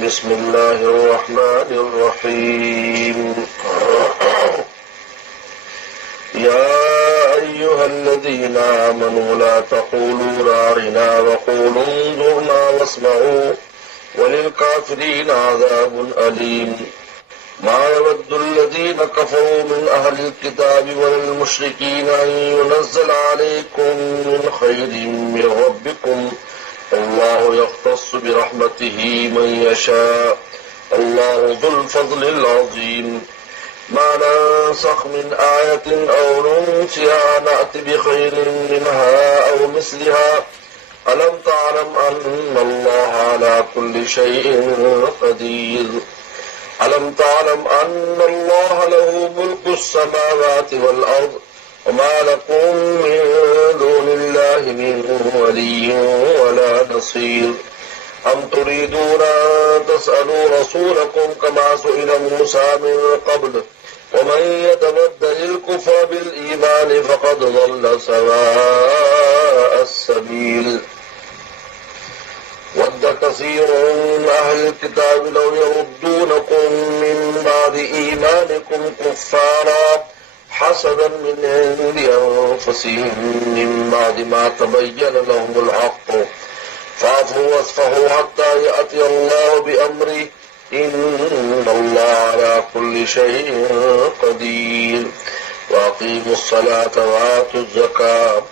بسم الله الرحمن الرحيم. يا أيها الذين آمنوا لا تقولوا راعنا وقولوا انظرنا واسمعوا وللكافرين عذاب أليم. ما يود الذين كفروا من أهل الكتاب ولا المشركين أن ينزل عليكم من خير من ربكم الله يختص برحمته من يشاء الله ذو الفضل العظيم. ما ننسخ من آية أو ننسها نأت بخير منها أو مثلها ألم تعلم أن الله على كل شيء قدير. ألم تعلم أن الله له ملك السماوات والأرض وما لكم من دون الله من ولي ولا نصير. أم تريدون أن تسألوا رسولكم كما سئل موسى من قبل ومن يتبدل الكفر بالإيمان فقد ضل سواء السبيل. ود كثير من أهل الكتاب لو يردونكم من بعد إيمانكم كفارا حسدا من عند أنفسهم من بعد ما تبين لهم الحق فاعفوا واصفحوا حتى يأتي الله بأمره إن الله على كل شيء قدير. وأقيموا الصلاة وآتوا الزكاة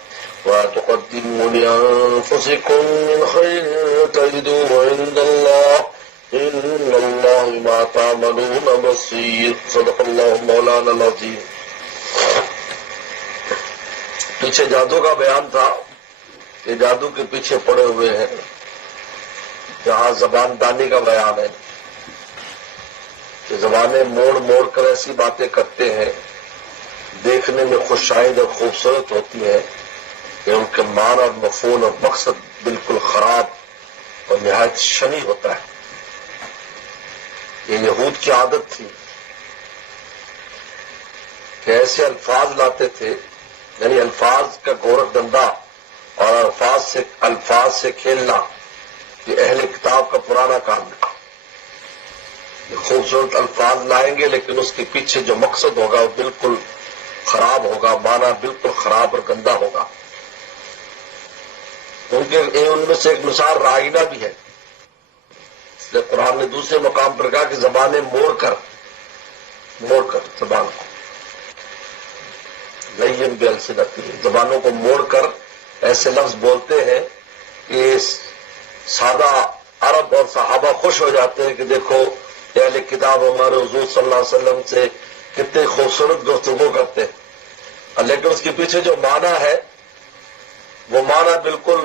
وتقدموا لأنفسكم من خير تجدوه عند الله إن الله ما تعملون بصير. صدق اللہ مولانا العظیم. پیچھے جادو کا بیان تھا کہ جادو کے پیچھے پڑے ہوئے ہیں. جہاں زبان دانی کا بیان ہے کہ زبانیں موڑ موڑ کر ایسی باتیں کرتے ہیں دیکھنے میں خوشائند اور خوبصورت ہوتی ہیں کہ ان کے معنی اور مفہوم اور مقصد بالکل خراب اور نہایت شنی ہوتا ہے. یہ یہود کی عادت تھی کہ ایسے الفاظ لاتے تھے، یعنی الفاظ کا گورکھ دھندا اور الفاظ سے کھیلنا یہ اہل کتاب کا پرانا کام ہے. یہ خوبصورت الفاظ لائیں گے لیکن اس کے پیچھے جو مقصد ہوگا وہ بالکل خراب ہوگا، معنی بالکل خراب اور گندا ہوگا. ان میں سے ایک مثال رائنا بھی ہے. قرآن نے دوسرے مقام پر کہا کہ زبانیں موڑ کر زبان کو لین بِأَلْسِنَتِهِمْ زبانوں کو موڑ کر ایسے لفظ بولتے ہیں کہ سادہ عرب اور صحابہ خوش ہو جاتے ہیں کہ دیکھو اہل کتاب ہمارے حضور صلی اللہ علیہ وسلم سے کتنے خوبصورت گفتگو کرتے ہیں، لیکن اس کے پیچھے جو معنی ہے وہ معنی بالکل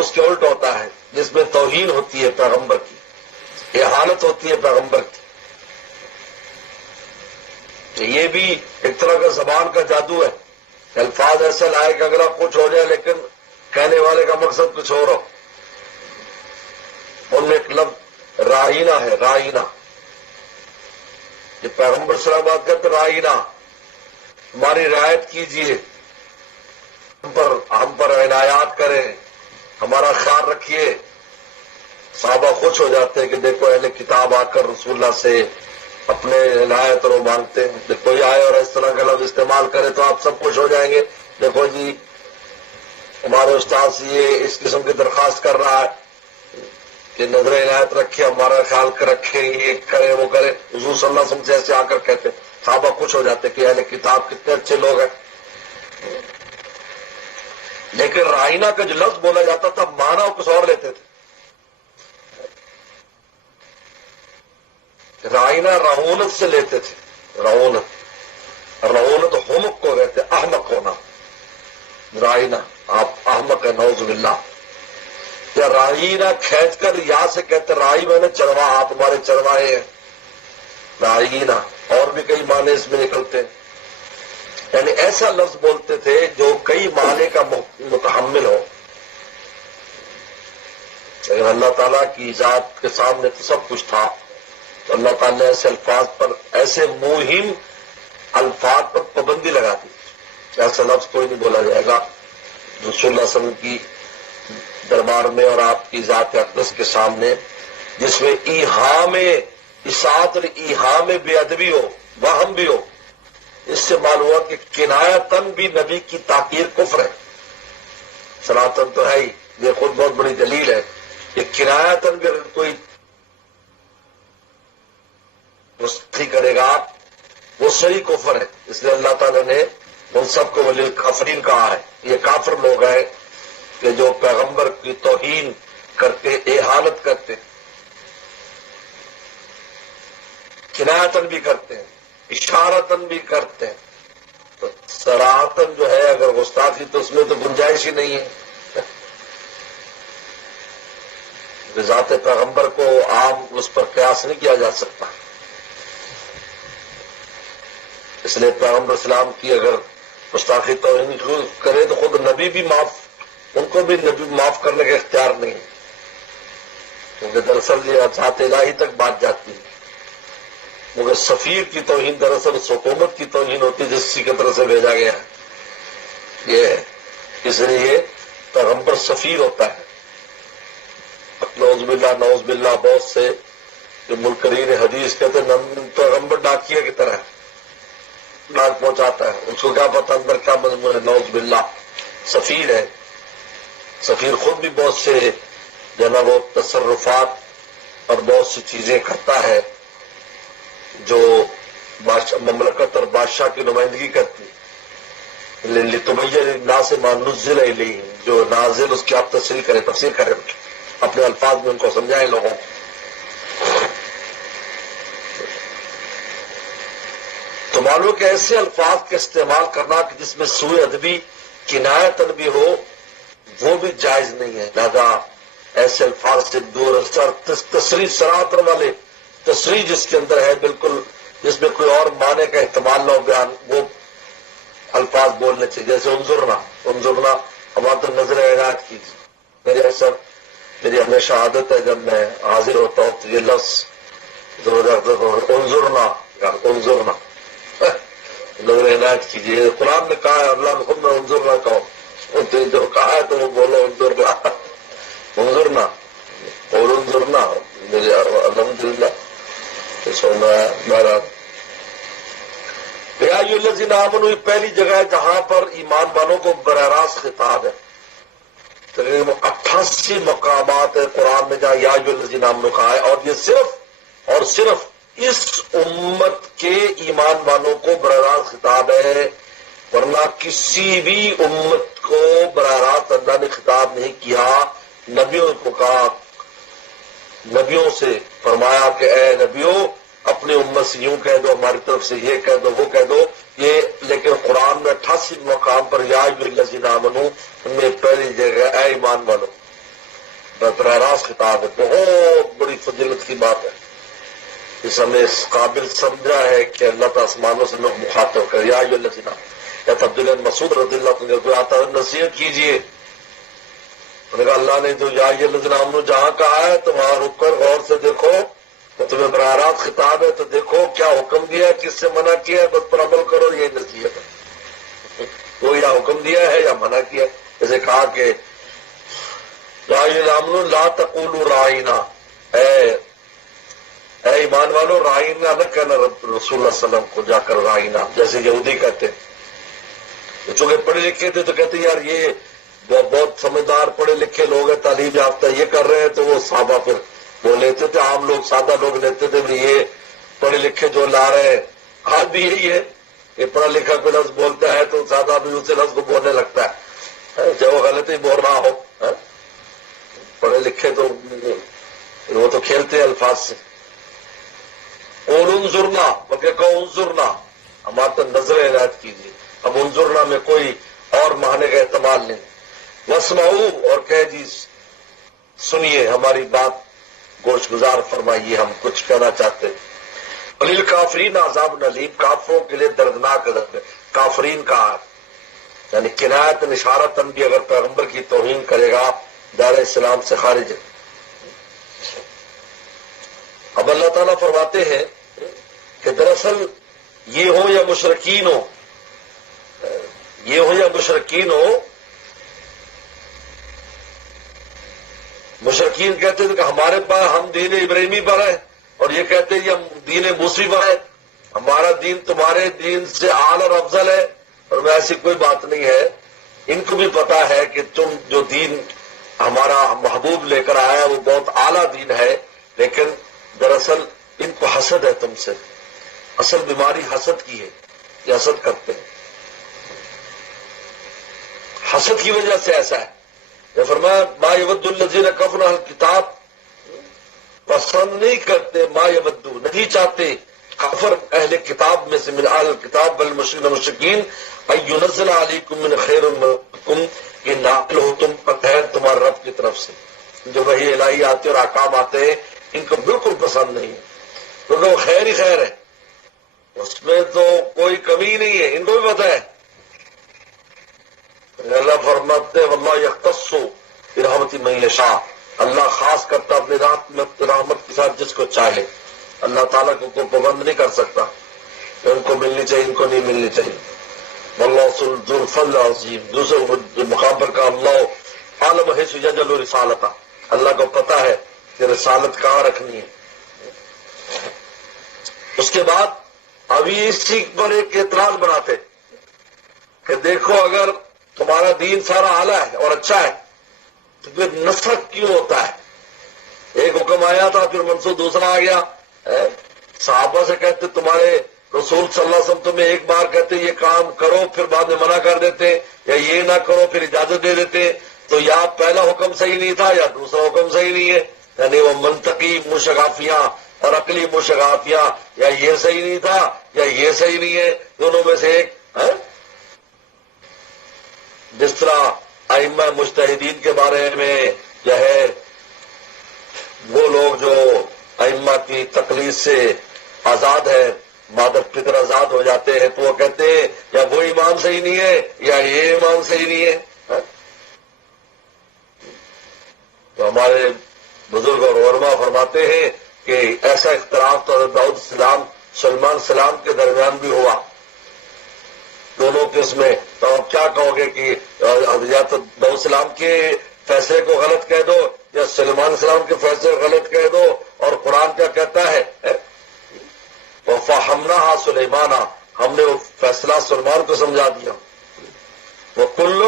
اس کے الٹ ہوتا ہے، جس میں توہین ہوتی ہے پیغمبر کی، اہانت ہوتی ہے پیغمبر کی. یہ بھی ایک طرح کا زبان کا جادو ہے. الفاظ ایسے لائے کہ اگلا کچھ ہو جائے لیکن کہنے والے کا مقصد کچھ اور ہو. ان میں ایک لفظ رائنا ہے، رائنا. یہ پیغمبر صلی اللہ علیہ وسلم بات کرتے رائنا، ہماری رعایت کیجیے، ہم پر عنایات کریں، ہمارا خیال رکھیے. صحابہ خوش ہو جاتے ہیں کہ دیکھو اہل کتاب آ کر رسول اللہ سے اپنے عنایت اور مانگتے ہیں. کوئی آئے اور اس طرح کا لفظ استعمال کرے تو آپ سب خوش ہو جائیں گے. دیکھو جی ہمارے استاد سے یہ اس قسم کی درخواست کر رہا ہے کہ نظر عنایت رکھے، ہمارا خیال رکھے، یہ کرے وہ کرے. حضور صلی اللہ علیہ وسلم سے ایسے آ کر کہتے صحابہ خوش ہو جاتے کہ اہل کتاب کتنے اچھے لوگ ہیں. لیکن رائنا کا جو لفظ بولا جاتا تھا معنی وہ کچھ اور لیتے تھے. رائنا رعونت سے لیتے تھے. رعونت حمق کو کہتے احمق ہونا. رائنا آپ احمق ہے نعوذ باللہ. یا رائنا کھینچ کر یا سے کہتے رائی میں نے چروا، آپ ہمارے چروائے ہیں. رائنا اور بھی کئی معنی اس میں نکلتے ہیں. یعنی ایسا لفظ بولتے تھے جو کئی معنی کا متحمل ہو. لیکن اللہ تعالیٰ کی ذات کے سامنے تو سب کچھ تھا، تو اللہ تعالیٰ نے ایسے الفاظ پر، ایسے مہم الفاظ پر پابندی لگا دی. ایسا لفظ کوئی نہیں بولا جائے گا رسول اللہ صلی اللہ علیہ وسلم کی دربار میں اور آپ کی ذات اقدس کے سامنے جس میں ایہام اساعت اور ایہام بے ادبی ہو، وہم بھی ہو، اس سے معلوم ہوا کہ کنایتن بھی نبی کی تاکیر کفر ہے۔ صراحتن تو ہے ہی، یہ خود بہت بڑی دلیل ہے کہ کنایتن بھی اگر کوئی گستاخی کرے گا وہ صحیح کفر ہے۔ اس لیے اللہ تعالیٰ نے ان سب کو ولی الکافرین کہا ہے۔ یہ کافر لوگ ہیں کہ جو پیغمبر کی توہین کرتے، احانت کرتے، کنایتن بھی کرتے ہیں، اشارتن بھی کرتے ہیں، تو صراحتن جو ہے اگر گستاخی تو اس میں تو گنجائش ہی نہیں ہے۔ ذات پیغمبر کو عام اس پر قیاس نہیں کیا جا سکتا۔ اس لیے پیغمبر اسلام کی اگر گستاخی توہین کرے تو خود نبی بھی ان کو بھی نبی معاف کرنے کا اختیار نہیں ہے، کیونکہ دراصل یہ ذات الہی تک بات جاتی ہے، مگر سفیر کی توہین دراصل اس حکومت کی توہین ہوتی ہے جس کی طرف سے بھیجا گیا ہے۔ یہ ہے، اس لیے پیغمبر سفیر ہوتا ہے۔ نعوذ باللہ بہت سے جو منکرین حدیث کہتے ہیں پیغمبر ڈاکیے کی طرح ڈاک پہنچاتا ہے، اس کو کیا پتہ اندر کیا مضمون ہے۔ نعوذ باللہ سفیر ہے۔ سفیر خود بھی بہت سے جناب وہ تصرفات اور بہت سی چیزیں کرتا ہے جو مملکت اور بادشاہ کی نمائندگی کرتی ہے۔ لتبین للناس ما نزل الیہم، جو نازل اس کی آپ تفسیر کریں اپنے الفاظ میں ان کو سمجھائیں لوگوں کو۔ تو معلوم کہ ایسے الفاظ کا استعمال کرنا کہ جس میں سوء ادبی کنایتن بھی ہو وہ بھی جائز نہیں ہے، لہذا ایسے الفاظ سے دور تصریح سراتر والے تصریح جس کے اندر ہے بالکل جس میں کوئی اور معنی کا احتمال نہ ہو بیان، وہ الفاظ بولنے چاہیے، جیسے انظرنا ہمارا تو نظر عنایت کیجیے۔ میری ہمیشہ عادت ہے جب میں حاضر ہوتا ہوں تو یہ لفظ زبردست انظرنا نظر عنایت کیجیے۔ قرآن نے کہا ہے، اللہ نے خود میں انظرنا کہو، جو کہا ہے تو وہ بولو انظرنا اور انظرنا میرے الحمدللہ سونا ہے بہرحال۔ یا ایھا الذین آمنوا یہ پہلی جگہ ہے جہاں پر ایمان والوں کو براہ راست خطاب ہے۔ تقریباً 88 مقامات ہے قرآن میں جہاں یا ایھا الذین آمنوا کہا ہے، اور یہ صرف اس امت کے ایمان والوں کو براہ راست خطاب ہے، ورنہ کسی بھی امت کو براہ راست اللہ نے خطاب نہیں کیا۔ نبیوں کو کہا، نبیوں سے فرمایا کہ اے نبیوں اپنی امت سے یوں کہہ دو، ہماری طرف سے یہ کہہ دو، وہ کہہ دو، یہ لیکن قرآن میں 88 مقام پر یا ایھا الذین آمنوا ان میں پہلی جگہ اے ایمان والو براہ راست خطاب ہے۔ بہت بڑی فضیلت کی بات ہے، اس ہمیں اس قابل سمجھا ہے کہ اللہ تعالیٰ آسمانوں سے لوگ مخاطب کر یا ایھا الذین آمنوا۔ یا عبداللہ مسعود رضی اللہ عنہ کو آتا ہے نصیحت کیجیے، انہوں نے کہا اللہ نے جو یا ایھا الذین آمنوا جہاں کہا ہے تو وہاں رک کر غور سے دیکھو، تو تمہیں براہ راست خطاب ہے تو دیکھو کیا حکم دیا ہے، کس سے منع کیا ہے، بس پر عمل کرو، یہی نصیحت ہے۔ وہ یا حکم دیا ہے یا منع کیا ہے۔ جیسے کہا کہ یا ایھا الذین آمنوا لا تقولوا راعینا، اے ایمان والو رائنا نہ کہنا رسول اللہ صلی اللہ علیہ وسلم کو جا کر رائنا، جیسے یہودی کہتے ہیں، چونکہ پڑھے لکھے تھے تو کہتے یار یہ بہت سمجھدار پڑھے لکھے لوگ ہیں، تعلیم یافتہ، یہ کر رہے ہیں، تو وہ صحابہ پھر وہ لیتے تھے، عام لوگ سادہ لوگ لیتے تھے یہ پڑھے لکھے جو لا رہے ہیں۔ آج بھی یہی ہے کہ پڑھا لکھا کوئی لفظ بولتا ہے تو سادہ بھی اسے لفظ کو بولنے لگتا ہے، چاہے وہ غلط ہی بول رہا ہو۔ پڑھے لکھے تو وہ تو کھیلتے ہیں الفاظ سے۔ اور انظرنا بلکہ کہو انظرنا، ہمارا تو نظر عنایت کیجیے۔ اب انظرنا میں کوئی اور معنی کا احتمال نہیں۔ واسمعوا اور کہہ جی سنیے ہماری بات، گوش گزار فرمائیے، ہم کچھ کہنا چاہتے ہیں۔ وللکافرین عذاب علیم، کافروں کے لیے دردناک عذاب ہے۔ کافرین کا یعنی کنایت اشارتاً بھی اگر پیغمبر کی توہین کرے گا دار اسلام سے خارج ہے۔ اب اللہ تعالیٰ فرماتے ہیں کہ دراصل یہ ہو یا مشرکین ہو، مشرکین کہتے تھے کہ ہمارے پاس ہم دین ابراہیمی پر ہیں، اور یہ کہتے ہیں کہ ہم دین موسی پر ہیں، ہمارا دین تمہارے دین سے اعلی اور افضل ہے، اور ایسی کوئی بات نہیں ہے۔ ان کو بھی پتا ہے کہ تم جو دین ہمارا محبوب لے کر آیا وہ بہت اعلیٰ دین ہے، لیکن دراصل ان کو حسد ہے تم سے، اصل بیماری حسد کی ہے، یہ حسد کرتے ہیں، حسد کی وجہ سے ایسا ہے۔ یہ فرمایا ما یود الذین کفروا اہل کتاب، پسند نہیں کرتے، ما یودو نہیں چاہتے، کفر اہل کتاب میں سے، من اہل کتاب والمشرکین ان ینزل علیکم من خیر منکم، کہ نازل ہو تم پر خیر تمہارے رب کی طرف سے۔ جو وحی الہی آتے اور احکام آتے ہیں ان کو بالکل پسند نہیں ہے، کیونکہ وہ خیر ہی خیر ہے، اس میں تو کوئی کمی نہیں ہے، ان کو بھی پتا ہے۔ اللہ فرماتے ہیں واللہ یختص برحمتہ من یشاء، اللہ خاص کرتا اپنی رحمت کے ساتھ جس کو چاہے۔ اللہ تعالیٰ کو کوئی پابند نہیں کر سکتا، ان کو ملنی چاہیے ان کو نہیں ملنی چاہیے۔ واللہ ذو الفضل العظیم، دوسرے مقام پر کہا اللہ عالم حیث یجعل رسالتہ، اللہ کو پتا ہے کہ رسالت کہاں رکھنی ہے۔ اس کے بعد ابھی اسی پر ایک اعتراض بناتے کہ دیکھو اگر تمہارا دین سارا اعلیٰ ہے اور اچھا ہے تو پھر نسخ کیوں ہوتا ہے؟ ایک حکم آیا تھا پھر منسوخ دوسرا آ گیا۔ صحابہ سے کہتے تمہارے رسول صلی اللہ علیہ وسلم تمہیں ایک بار کہتے یہ کام کرو پھر بعد میں منع کر دیتے، یا یہ نہ کرو پھر اجازت دے دیتے، تو یا پہلا حکم صحیح نہیں تھا یا دوسرا حکم صحیح نہیں ہے، یعنی وہ منطقی مشغافیاں اور عقلی مشغافیاں، یا یہ صحیح نہیں تھا یا یہ صحیح نہیں ہے، دونوں میں سے ایک۔ جس طرح ائمہ مجتہدین کے بارے میں جو ہے وہ لوگ جو ائمہ کی تقلید سے آزاد ہے، مادر فطر آزاد ہو جاتے ہیں، تو وہ کہتے ہیں یا وہ امام صحیح نہیں ہے یا یہ امام صحیح نہیں ہے۔ تو ہمارے بزرگ اور علماء فرماتے ہیں کہ ایسا اختلاف تو حضرت داؤد السلام سلیمان السلام کے درمیان بھی ہوا، دونوں کے اس میں، تو آپ کیا کہو گے کہ یا تو داؤد السلام کے فیصلے کو غلط کہہ دو یا سلیمان السلام کے فیصلے کو غلط کہہ دو، اور قرآن کیا کہتا ہے وَفَهَمْنَاهَا سُلَيْمَانَ، ہم نے وہ فیصلہ سلیمان کو سمجھا دیا، وَكُلٌّ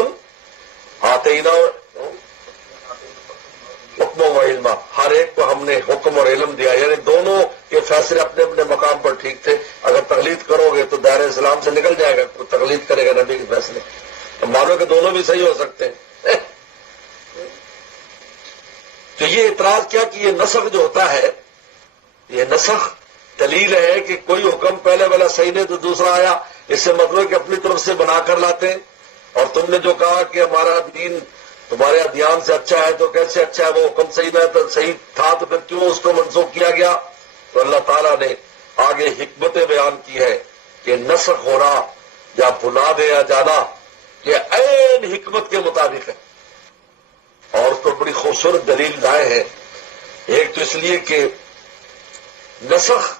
آتَيْنَا حکم و علم، ہر ایک کو ہم نے حکم اور علم دیا، یعنی دونوں کے فیصلے اپنے اپنے مقام پر ٹھیک تھے۔ اگر تقلید کرو گے تو دائرہ اسلام سے نکل جائے گا، کوئی تقلید کرے گا نبی کے فیصلے، تو مانو کہ دونوں بھی صحیح ہو سکتے ہیں۔ تو یہ اعتراض کیا کہ یہ نسخ جو ہوتا ہے، یہ نسخ دلیل ہے کہ کوئی حکم پہلے والا صحیح نہیں تو دوسرا آیا، اس سے مطلب کہ اپنی طرف سے بنا کر لاتے ہیں۔ اور تم نے جو کہا کہ ہمارا دین تمہارے ادیان سے اچھا ہے، تو کیسے اچھا ہے؟ وہ حکم صحیح تھا تو پھر کیوں اس کو منسوخ کیا گیا؟ تو اللہ تعالیٰ نے آگے حکمت بیان کی ہے کہ نسخ ہونا یا بھلا دیا جانا یہ عین حکمت کے مطابق ہے، اور اس کو بڑی خوبصورت دلیل لائے ہیں۔ ایک تو اس لیے کہ نسخ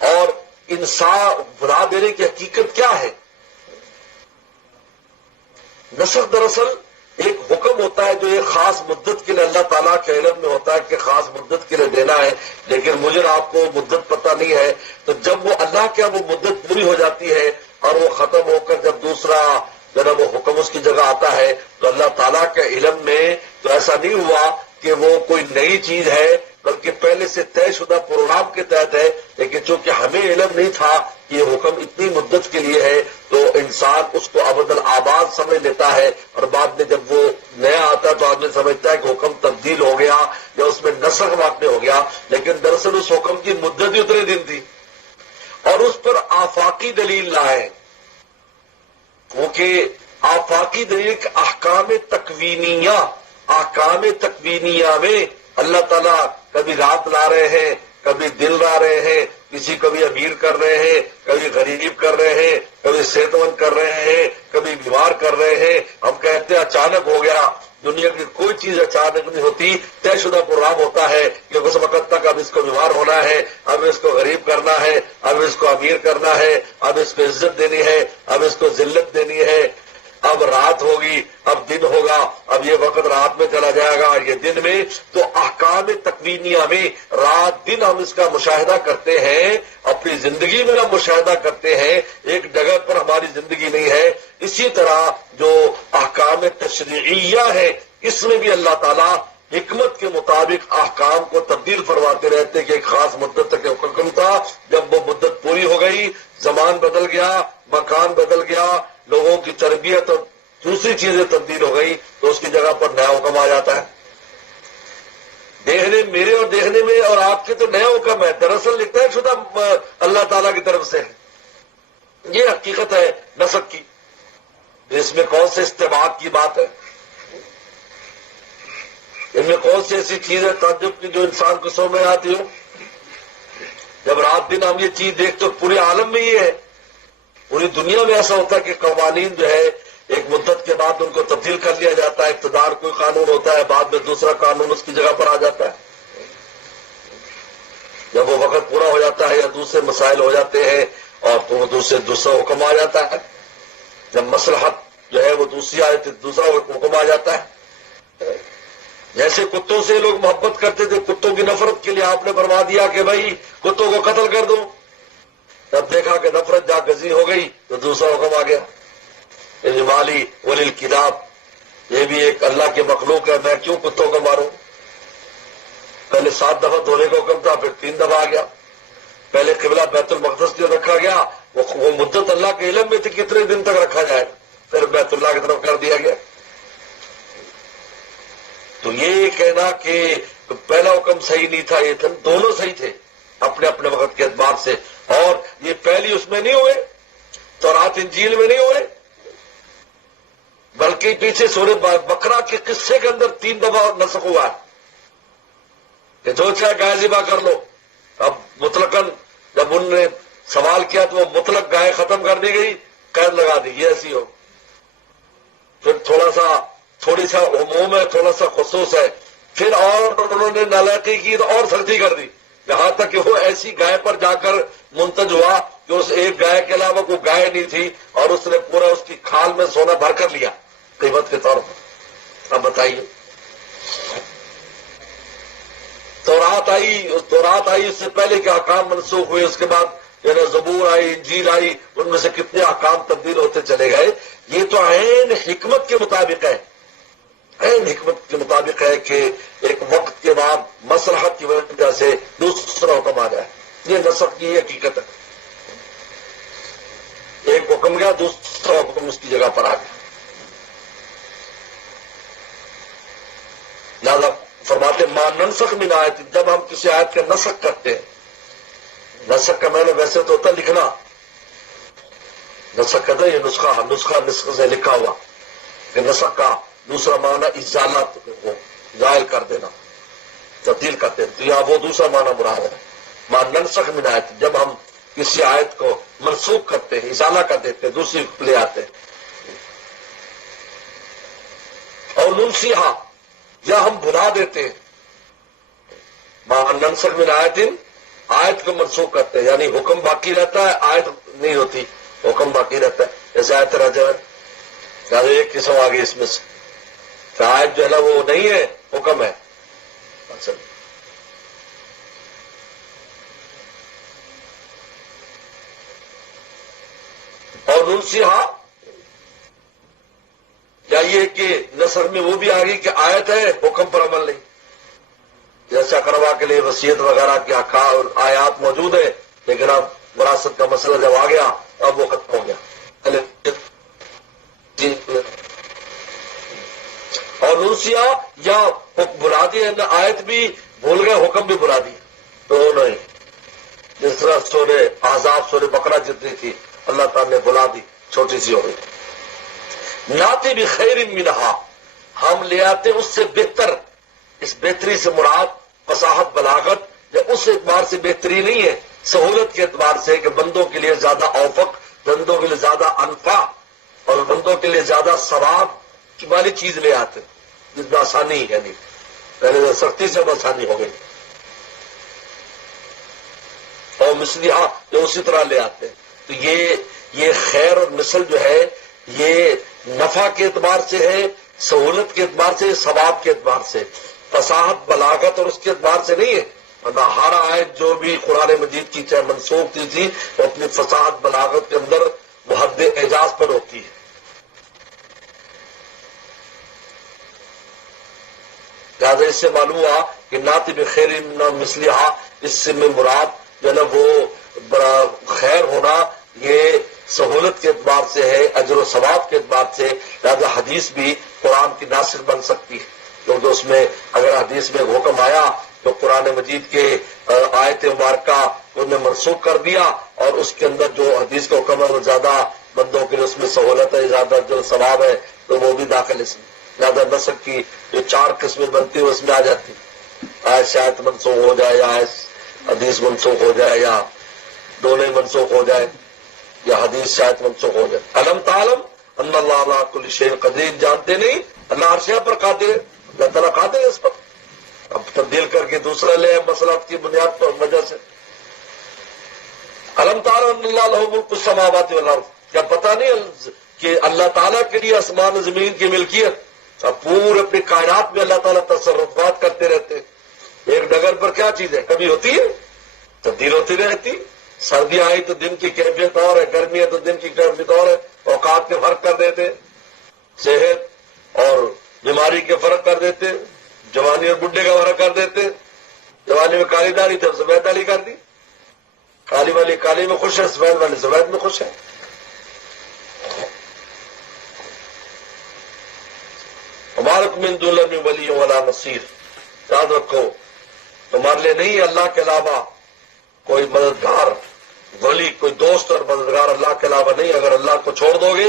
اور انصاف بھلا دینے کی حقیقت کیا ہے؟ نسخ دراصل ایک حکم ہوتا ہے جو ایک خاص مدت کے لیے اللہ تعالیٰ کے علم میں ہوتا ہے کہ خاص مدت کے لیے دینا ہے، لیکن مجھے آپ کو مدت پتہ نہیں ہے، تو جب وہ اللہ کے وہ مدت پوری ہو جاتی ہے اور وہ ختم ہو کر جب دوسرا جب وہ حکم اس کی جگہ آتا ہے تو اللہ تعالیٰ کے علم میں تو ایسا نہیں ہوا کہ وہ کوئی نئی چیز ہے، بلکہ پہلے سے طے شدہ پروگرام کے تحت ہے، لیکن چونکہ ہمیں علم نہیں تھا کہ یہ حکم اتنی مدت کے لیے ہے تو انسان اس کو ابد الآباد سمجھ لیتا ہے، اور بعد میں جب وہ نیا آتا ہے تو آدمی سمجھتا ہے کہ حکم تبدیل ہو گیا یا اس میں نسخ واقع ہو گیا، لیکن دراصل اس حکم کی مدت ہی اتنے دن تھی۔ اور اس پر آفاقی دلیل لائے، کیونکہ آفاقی دلیل احکام تکوینیہ میں اللہ تعالیٰ کبھی رات لا رہے ہیں، کبھی دن لا رہے ہیں، کسی کبھی امیر کر رہے ہیں، کبھی غریب کر رہے ہیں، کبھی صحت مند کر رہے ہیں، کبھی بیمار کر رہے ہیں۔ ہم کہتے ہیں اچانک ہو گیا، دنیا کی کوئی چیز اچانک نہیں ہوتی، طے شدہ پروگرام ہوتا ہے کہ اس وقت تک اب اس کو بیمار ہونا ہے، اب اس کو غریب کرنا ہے، اب اس کو امیر کرنا ہے، اب اس کو عزت دینی ہے، اب اس کو ذلت دینی ہے۔ اب رات ہوگی، اب دن ہوگا، اب یہ وقت رات میں چلا جائے گا، یہ دن میں، تو احکام تکوینیہ میں رات دن ہم اس کا مشاہدہ کرتے ہیں، اپنی زندگی میں ہم مشاہدہ کرتے ہیں، ایک جگہ پر ہماری زندگی نہیں ہے۔ اسی طرح جو احکام تشریعیہ ہے اس میں بھی اللہ تعالیٰ حکمت کے مطابق احکام کو تبدیل فرماتے رہتے کہ ایک خاص مدت تک حکم تھا، جب وہ مدت پوری ہو گئی، زمان بدل گیا، مکان بدل گیا، لوگوں کی تربیت اور دوسری چیزیں تبدیل ہو گئی، تو اس کی جگہ پر نیا حکم آ جاتا ہے۔ دیکھنے میرے اور دیکھنے میں اور آپ کے تو نیا حکم ہے، دراصل لکھتا ہے شدہ اللہ تعالیٰ کی طرف سے ہے۔ یہ حقیقت ہے نسخ کی، اس میں کون سے استباق کی بات ہے، ان میں کون سی ایسی چیز ہے تعجب کی جو انسان کو سمجھ میں آتی ہو؟ جب رات دن ہم یہ چیز دیکھتے تو پورے عالم میں یہ ہے، پوری دنیا میں ایسا ہوتا ہے کہ قوانین جو ہے ایک مدت کے بعد ان کو تبدیل کر لیا جاتا ہے، اقتدار کوئی قانون ہوتا ہے، بعد میں دوسرا قانون اس کی جگہ پر آ جاتا ہے، جب وہ وقت پورا ہو جاتا ہے یا دوسرے مسائل ہو جاتے ہیں اور تو وہ دوسرا حکم آ جاتا ہے، جب مصلحت جو ہے وہ دوسری آئے تو دوسرا حکم آ جاتا ہے۔ جیسے کتوں سے لوگ محبت کرتے تھے، کتوں کی نفرت کے لیے آپ نے فرما دیا کہ بھائی کتوں کو قتل کر دو، تب دیکھا کہ نفرت جا گزی ہو گئی تو دوسرا حکم آ گیا، مالی ولیل کتاب، یہ بھی ایک اللہ کے مخلوق ہے، میں کیوں کتوں کو ماروں؟ پہلے 7 دفعہ دھونے کا حکم تھا، پھر 3 دفعہ آ گیا۔ پہلے قبلہ بیت المقدس جو رکھا گیا وہ مدت اللہ کے علم میں تھی کتنے دن تک رکھا جائے، پھر بیت اللہ کی طرف کر دیا گیا۔ تو یہ کہنا کہ پہلا حکم صحیح نہیں تھا، یہ دونوں صحیح تھے اپنے اپنے وقت کے اعتبار سے، اور یہ پہلی اس میں نہیں ہوئے، تورات انجیل میں نہیں ہوئے، بلکہ پیچھے سورہ بقرہ کے قصے کے اندر 3 دفعہ نسخ ہوا ہے کہ جو چاہے گائے ذبح کر لو۔ اب مطلقاً جب ان نے سوال کیا تو وہ مطلق گائے ختم کر دی گئی، قید لگا دی یہ ایسی ہو، پھر تھوڑی سا عموم ہے، تھوڑا سا خصوص ہے، پھر اور انہوں نے نالائقی کی تو اور سختی کر دی، یہاں تک کہ وہ ایسی گائے پر جا کر منتج ہوا کہ اس ایک گائے کے علاوہ کوئی گائے نہیں تھی، اور اس نے پورا اس کی کھال میں سونا بھر کر لیا قیمت کے طور پر۔ اب بتائیے، تورات آئی اس سے پہلے کے احکام منسوخ ہوئے، اس کے بعد زبور آئی، انجیل آئی، ان میں سے کتنے احکام تبدیل ہوتے چلے گئے۔ یہ تو عین حکمت کے مطابق ہے، عین حکمت کے مطابق ہے کہ ایک وقت کے بعد مصلحت کی وجہ سے دوسرا حکم آ جائے، یہ نسخ کی حقیقت ہے۔ ایک حکم گیا، دوسرا حکم اس کی جگہ پر آ گیا۔ لہذا فرماتے ما ننسخ من آیت، جب ہم کسی آیت کا نسخ کرتے ہیں، نسخ کا معنی ویسے تو ہوتا لکھنا، نسخ کہتا ہے یہ نسخہ سے لکھا ہوا، کہ نسخ کا دوسرا معنی ازالت کو زائل کر دینا، تبدیل کر دینا، تو یہاں وہ دوسرا معنی مراد ہے۔ ما ننسخ من آیت، جب ہم کسی آیت کو منسوخ کرتے ہیں، ازالہ کر دیتے ہیں، دوسری لے آتے ہیں، اور ننسیہا، یا ہم بھلا دیتے ہیں، ما ننسخ من آیت، آیت کو منسوخ کرتے ہیں، یعنی حکم باقی رہتا ہے، آیت نہیں ہوتی، حکم باقی رہتا ہے، جیسے آیت رجم ہے، ایک قسم آگے اس میں سے کہ آیت جو ہے نا وہ نہیں ہے، حکم ہے۔ اور ننسیہا، یا یہ کہ نسخ میں وہ بھی آ گئی کہ آیت ہے، حکم پر عمل نہیں، جیسے اقربا کے لیے وصیت وغیرہ کی آیات موجود ہے، لیکن اب وراثت کا مسئلہ جب آ گیا اب وہ ختم ہو گیا۔ اور ننسیہ یا بلا دی، آیت بھی بھول گئے، حکم بھی بلا دی، دونوں ہی، جس طرح سورہ احزاب سورہ بقرہ جتنی تھی اللہ تعالیٰ نے بلا دی، چھوٹی سی ہو گئی۔ ناتی بھی خیر منہا، ہم لے آتے اس سے بہتر، اس بہتری سے مراد فصاحت بلاغت، یا اس اعتبار سے بہتری نہیں ہے، سہولت کے اعتبار سے کہ بندوں کے لیے زیادہ اوفق، بندوں کے لیے زیادہ انفع، اور بندوں کے لیے زیادہ ثواب کی والی چیز لے آتے، جس میں آسانی ہے نہیں، پہلے سختی سے اب آسانی ہو گئی، اور مثلیہ جو اسی طرح لے آتے ہیں۔ تو یہ خیر اور مثل جو ہے یہ نفع کے اعتبار سے ہے، سہولت کے اعتبار سے، ثواب کے اعتبار سے، فصاحت بلاغت اور اس کے اعتبار سے نہیں ہے۔ ہر آیت جو بھی قرآن مجید کی چاہے منسوخ کی تھی وہ اپنی فصاحت بلاغت کے اندر وہ حد اعجاز پر ہوتی ہے۔ لہٰذا اس سے معلوم ہوا کہ نعت بخیر نہ مثلہا، اس سے میں مراد جو ہے نا وہ بڑا خیر ہونا یہ سہولت کے اعتبار سے ہے، اجر و ثواب کے اعتبار سے، لہٰذا حدیث بھی قرآن کی ناسخ بن سکتی ہے، کیونکہ اس میں اگر حدیث میں حکم آیا تو قرآن مجید کے آیت مبارکہ انہیں منسوخ کر دیا، اور اس کے اندر جو حدیث کا حکم ہے وہ زیادہ بندوں کے لیے اس میں سہولت ہے، زیادہ جو ثواب ہے تو وہ بھی داخل اس میں، زیادہ نسخ کی جو 4 قسمیں بنتی ہیں اس میں آ جاتی، آیت شاید منسوخ ہو جائے یا حدیث منسوخ ہو جائے یا دونوں منسوخ ہو جائے یا حدیث شاید منسوخ ہو جائے۔ علم تعلم ان اللہ علی کل شیء قدیر، جانتے نہیں اللہ ہر شے پر قادر ہے، اللہ تعالیٰ قادر ہے اس پر۔ اب تبدیل کر کے دوسرا لے مسئلات کی بنیاد پر وجہ سے، علم تعلم ان اللہ لہ ملک السماوات والارض، کیا پتہ نہیں کہ اللہ تعالیٰ کے لیے آسمان و زمین کی ملکیت، اب پورے اپنی کائنات میں اللہ تعالیٰ تصرفات کرتے رہتے ہیں۔ ایک ڈگر پر کیا چیز ہے کبھی ہوتی ہے، تبدیل ہوتی رہتی، سردی آئی تو دن کی کیفیت اور ہے، گرمی ہے تو دن کی کیفیت اور ہے، اوقات کے فرق کر دیتے، صحت اور بیماری کے فرق کر دیتے، جوانی اور بڈھے کا فرق کر دیتے، جوانی میں کالی داڑھی تھی سفید داڑھی کر دی، کالی والی کالی میں خوش ہے، سفید والی سفید میں خوش ہے۔ مبارک من دون اللہ من ولی ولا نصیر، یاد رکھو تمہارے لیے نہیں اللہ کے علاوہ کوئی مددگار، ولی کوئی دوست اور مددگار اللہ کے علاوہ نہیں، اگر اللہ کو چھوڑ دو گے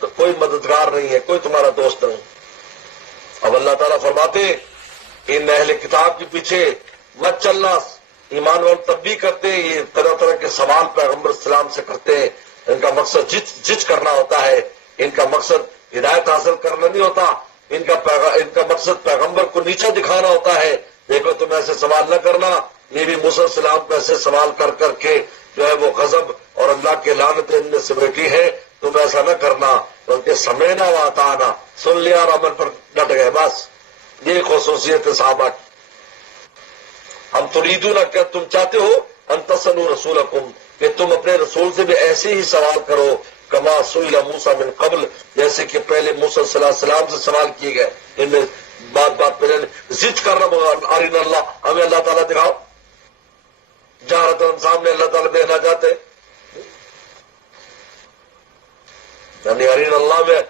تو کوئی مددگار نہیں ہے، کوئی تمہارا دوست نہیں۔ اب اللہ تعالیٰ فرماتے ان اہل کتاب کے پیچھے مت چلنا، ایمان والے تب بھی کرتے ہیں، یہ طرح طرح کے سوال پیغمبر اسلام سے کرتے ہیں، ان کا مقصد جج کرنا ہوتا ہے، ان کا مقصد ہدایت حاصل کرنا نہیں ہوتا، ان کا مقصد پیغمبر کو نیچا دکھانا ہوتا ہے، دیکھو تم ایسے سوال نہ کرنا، یہ بھی موسیٰ علیہ السلام کو ایسے سوال کر کر کے جو ہے وہ غضب اور اللہ کے لعنت ان میں سے بیٹھی ہے، تم ایسا نہ کرنا، بلکہ سمینا و اطعنا، سن لیا اور عمل پر ڈٹ گئے، بس یہ خصوصیت ہے صحابہ کی۔ ہم تریدون، کیا تم چاہتے ہو ان تسألوا رسولکم کہ تم اپنے رسول سے بھی ایسے ہی سوال کرو، کما سئل موسیٰ من قبل، جیسے کہ پہلے موسیٰ صلی اللہ علیہ وسلم سے سوال کیے گئے، ان میں بات پہلے ضد کرنا، ارنا اللہ، ہمیں اللہ تعالیٰ دکھاؤ، جہرتاً سامنے اللہ تعالیٰ دیکھنا چاہتے، یعنی ارین اللہ میں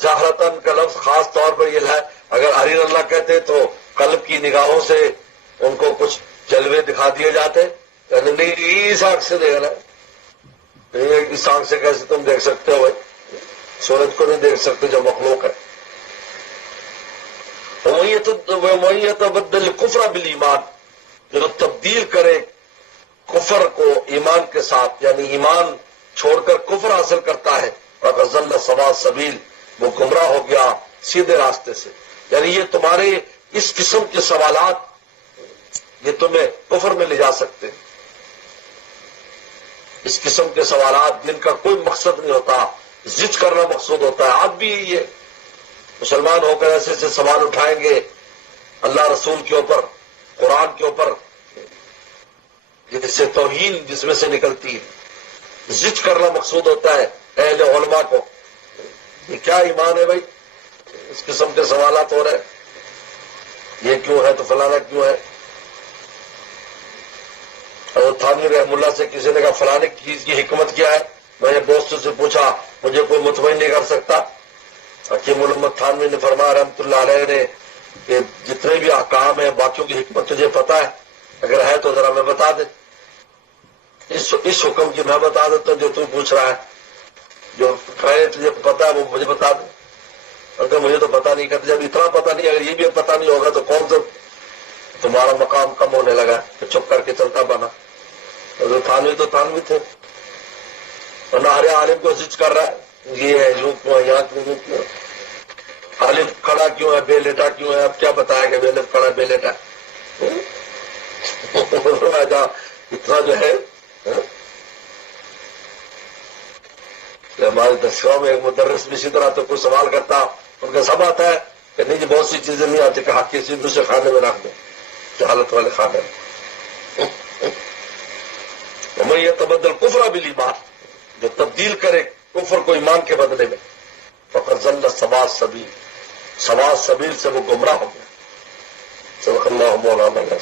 جہرتاً کا لفظ خاص طور پر یہ ہے، اگر ارین اللہ کہتے تو قلب کی نگاہوں سے ان کو کچھ جلوے دکھا دیے جاتے، یعنی نہیں اس آنکھ سے دیکھنا ہے، اس آنکھ سے کیسے تم دیکھ سکتے ہو بھائی، سورج کو نہیں دیکھ سکتے جو مخلوق ہے۔ وَمَن الْكُفْرَ بِالْإِيمَانِ، جو تبدیل کرے کفر کو ایمان کے ساتھ، یعنی ایمان چھوڑ کر کفر حاصل کرتا ہے، فَقَدْ ضَلَّ سَوَاءَ السَّبِيلِ، وہ گمراہ ہو گیا سیدھے راستے سے۔ یعنی یہ تمہارے اس قسم کے سوالات یہ تمہیں کفر میں لے جا سکتے ہیں، اس قسم کے سوالات جن کا کوئی مقصد نہیں ہوتا، ضد کرنا مقصود ہوتا ہے، آج بھی یہ مسلمان ہو کر ایسے ایسے سوال اٹھائیں گے اللہ رسول کے اوپر، قرآن کے اوپر، جس سے توہین جس میں سے نکلتی ہے، ضد کرنا مقصود ہوتا ہے اہل علماء کو، یہ کیا ایمان ہے بھائی، اس قسم کے سوالات ہو رہے ہیں، یہ کیوں ہے تو فلانا کیوں ہے۔ اور تھانوی رحم اللہ سے کسی نے کہا فلانے چیز کی حکمت کیا ہے، میں نے دوستوں سے پوچھا، مجھے کوئی مطمئن نہیں کر سکتا۔ حکیم محمد تھانوی نے فرمایا رحمۃ اللہ علیہ نے کہ جتنے بھی احکام ہیں باقیوں کی حکمت تجھے پتا ہے، اگر ہے تو ذرا میں بتا دے، اس حکم کی میں بتا دیتا ہوں جو تو پوچھ رہا ہے، جو کہے تجھے پتا ہے وہ مجھے بتا دے، اگر مجھے تو پتا نہیں کرتے، جب اتنا پتا نہیں، اگر یہ بھی پتا نہیں ہوگا تو کون سا تمہارا مقام کم ہونے لگا کہ چپ کر کے چلتا بنا۔ تھانوی تو تھانوی تھے، ورنہ ہر عالم کو ضد کر رہا ہے، یہ ہے یوں کیوں ہے، یہاں کیوں ہے، عالم کھڑا کیوں ہے، بے لیٹا کیوں ہے، اب کیا بتایا کہ بے کھڑا بے لیٹا اتنا جو ہے ہمارے دسواں میں ایک مدرس بھی اسی طرح تو کوئی سوال کرتا ان کا سب آتا ہے کہ نہیں جی بہت سی چیزیں نہیں آتی کہ حق کسی دوسرے کھانے میں رکھ دیں جہالت والے کھانے میں یہ تبدل کفر بالایمان جو تبدیل کرے کفر کو ایمان کے بدلے میں فقط ضل سواد سبیل سے وہ گمراہ ہو گیا صدق اللہ مولانا